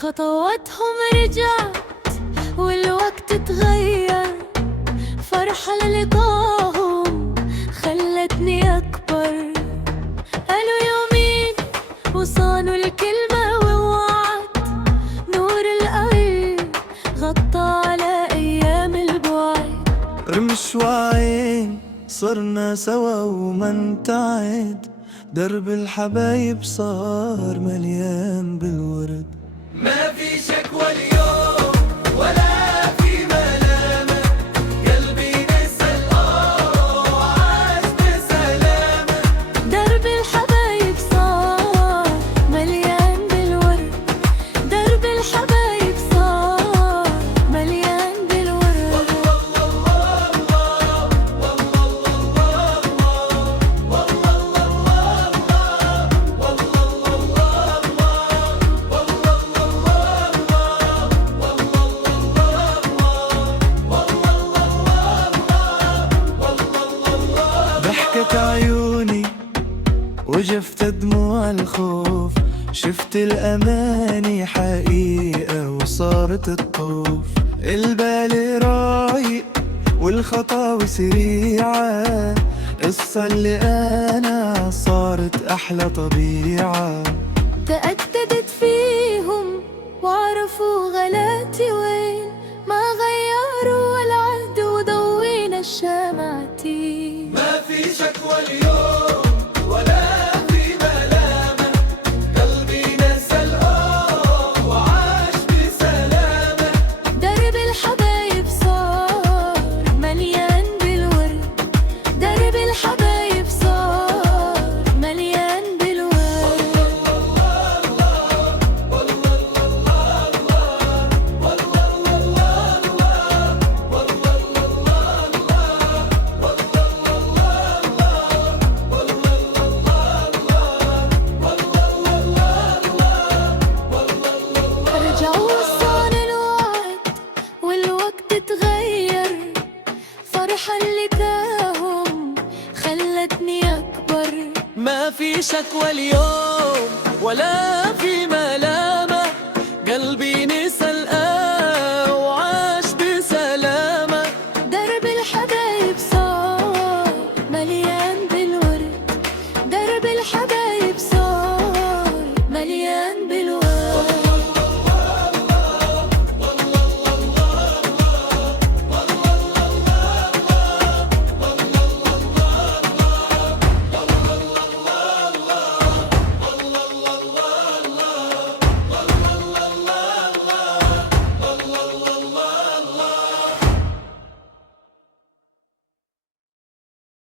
خطواتهم رجعت والوقت اتغير، فرحة للقاهم خلتني أكبر. قالوا يومين وصانوا الكلمة ووعد، نور القلب غطى على أيام البعد. رمش وعين صرنا سوا وما نتعد، درب الحبايب صار مليان بالورد. ما في شكوى اليوم ولا في ملامة، قلبي نسى وعاش بسلامة. درب الحبايب صار مليان بالورد، درب الحبايب صار مليان بالورد. ضحكت عيوني وجفت دموع الخوف، شفت الأماني حقيقة وصارت تطوف. البال رايق والخطاوي سريعة، قصة اللي أنا صارت أحلى طبيعة. تأكدت فيهم وعرفوا غلاتي وين، ما غيروا العهد وضوينا الشمعتين. ما في شكوى اليوم ولا في ملامة، قلبي نسى وعاش بسلامة. درب الحبايب صار مليان بالورد، درب الحبايب صار مليان بالورد. رجعوا وصان الوعد والوقت اتغير، فرحة اللي كاهم خلتني أكبر. ما في شكوى اليوم ولا في ملامة، قلبي نسى الآن